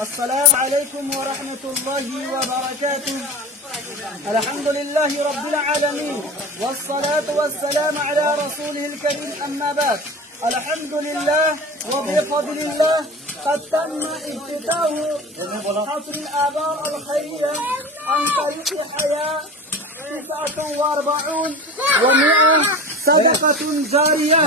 السلام عليكم ورحمة الله وبركاته. الحمد لله رب العالمين، والصلاة والسلام على رسوله الكريم، أما بعد. الحمد لله وبفضل الله قد تم افتتاح حصر الآبار الخيرية عن طريق حياة 49 و100 صدقة جارية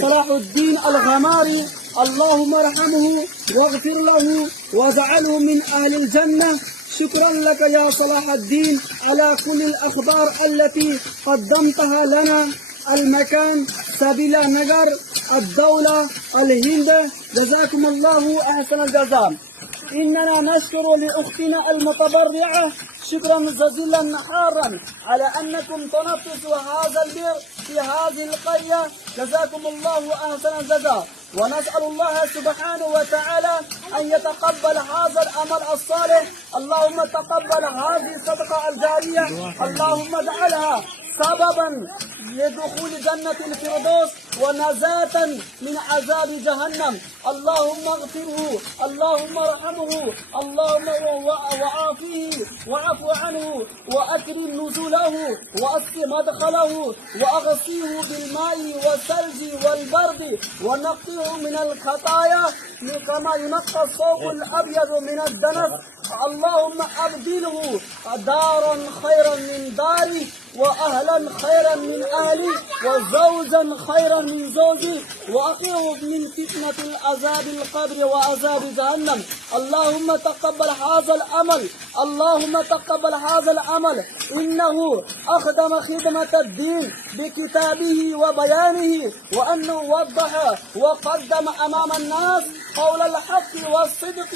صلاح الدين الغماري، اللهم ارحمه واغفر له واجعله من أهل الجنة. شكرا لك يا صلاح الدين على كل الأخبار التي قدمتها لنا. المكان سبيل نجر، الدولة الهند، جزاكم الله أحسن الجزاء. إننا نشكر لأختنا المتبرعة شكرا جزيلا حارا على أنكم تنفذوا هذا البر في هذه القرية، جزاكم الله أحسن الجزاء. ونسأل الله سبحانه وتعالى أن يتقبل هذا العمل الصالح. اللهم تقبل هذه الصدقة الجارية، اللهم اجعلها سببا لدخول جنة الفردوس ونجاة من عذاب جهنم. اللهم اغفره، اللهم ارحمه، اللهم وعافيه واعف عنه واكرم نزوله واسق مدخله واغسله بالماء والثلج والبرد ونقيه من الخطايا كما ينقى الثوب الابيض من الدنس. اللهم ابدله دارا خيرا من داري، واهلا خيرا من اهلي، وزوجا خيرا من زوجي، واقيه من فتنه العذاب القبر وعذاب جهنم. اللهم تقبل هذا العمل، اللهم تقبل هذا العمل. انه اخدم خدمه الدين بكتابه وبيانه، وانه وضح وقدم امام الناس قول الحق والصدق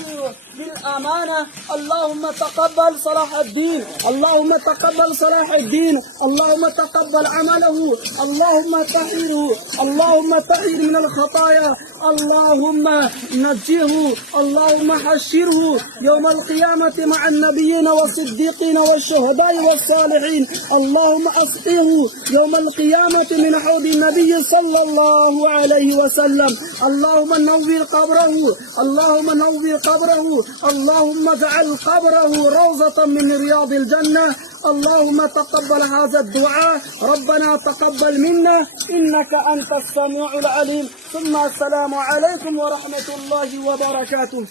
بالامانه. اللهم تقبل صلاح الدين، اللهم تقبل صلاح الدين، اللهم تقبل عمله، اللهم طهره، اللهم طهر من الخطايا، اللهم نجيه، اللهم حشره يوم القيامة مع النبيين والصديقين والشهداء والصالحين. اللهم أسقيه يوم القيامة من حوض النبي صلى الله عليه وسلم. اللهم نور قبره، اللهم نور قبره، اللهم اجعل قبره روضة من رياض الجنة. اللهم تقبل هذا الدعاء، ربنا تقبل منا إنك أنت السميع العليم. ثم السلام عليكم ورحمة الله وبركاته.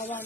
हवा